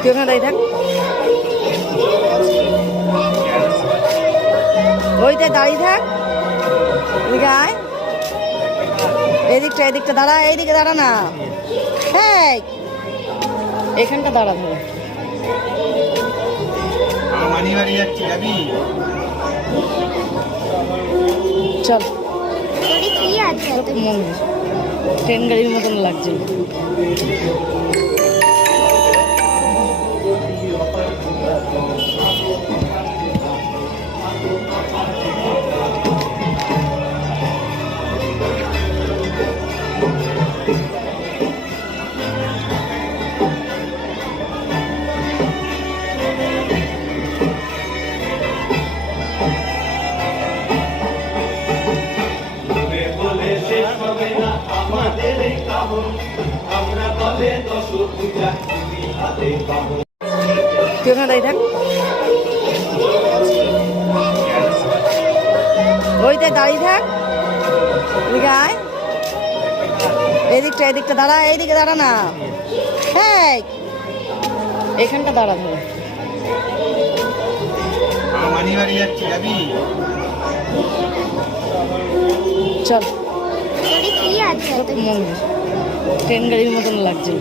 তুই ওখানে দাঁড়িয়ে থাক। ওইটাই দাঁড়িয়ে থাক। এদিকে আয়, এদিকটা দাঁড়া, এইদিকে দাঁড়া না। হ্যাঁ, এখানটা দাঁড়া ধরো। চল, ট্রেন গাড়ির মতন লাগছে। তুই ওখানে দাঁড়িয়ে থাক। ওইটাই দাঁড়িয়ে থাক। এদিকে আয়, এদিকটা দাঁড়া, এইদিকে দাঁড়া না। হ্যাঁ, এখানটা দাঁড়া ধরো। চল, ট্রেন গাড়ির মতন লাগছে।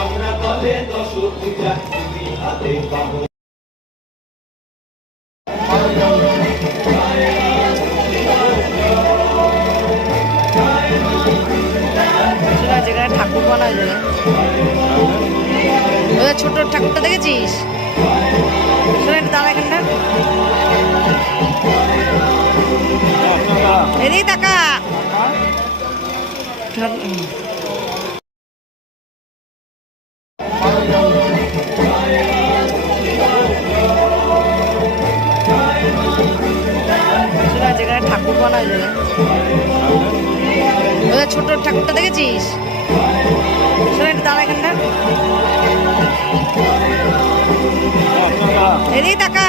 আমরা বলে দশ পূজা হাতে পাবো। যেখানে ঠাকুর বানায় যায়, ছোট ঠাকুরটা দেখেছিস? দাঁড়া এখানটা, এদিকে টাকা যেখানে ঠাকুর বানায় যায়, ছোট ঠাকুরটা দেখেছিস? দাঁড়া এখানটা, এদিকে টাকা